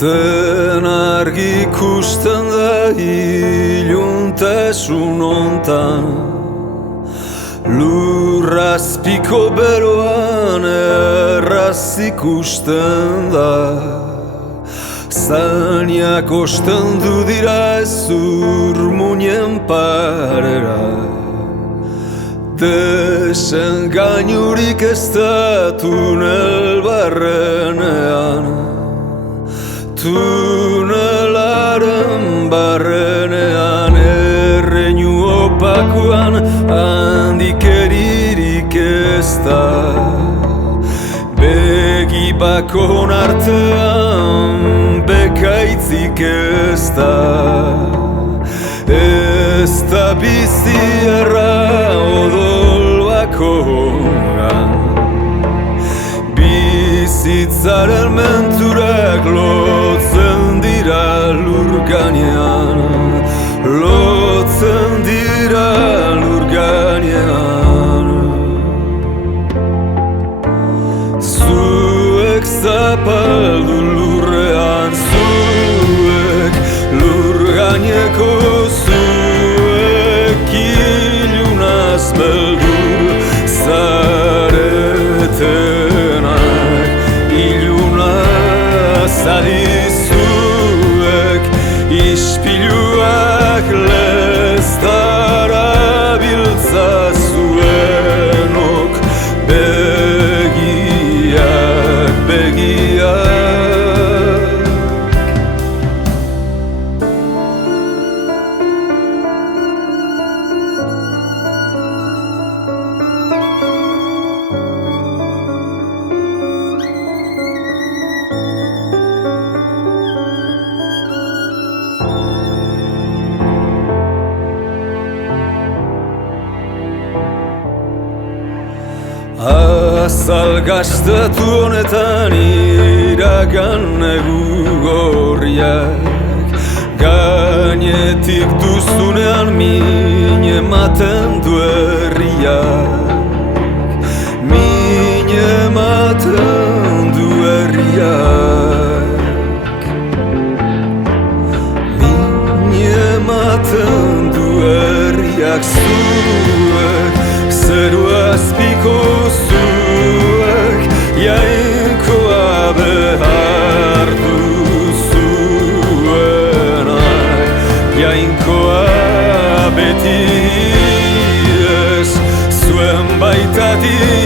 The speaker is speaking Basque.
Den argi ikusten da iluntasun ontan, lurrazpiko beroan erraz ikusten da. Zainak ostendu dira ezur muinen parera, desengainurik ez da tunel barrenean, tunelaren barrenean, erreinu opakuan handikeririk ez da. Begi bakon artean bekaitzik ez da. Ez da bizi erra odol bakoan, bizitzaren menturak lotzen dira lur gainean, lotzen dira lur gainean. Zuek zapaldu lurrean, zuek lur gaineko, zuek ilunaz beldur zaretenak, ilunaz adizuek ispiluak leztara biltza zuenok begiak, begiak. Azal gaztatu honetan iragan negu gorriak, gainetik duzunean min ematen du herriak, min ematen du herriak, min ematen du herriak. Zuek zeru azpiko, zuek jainkoa behar duzuenak, jainkoa beti ez zuen baitatik.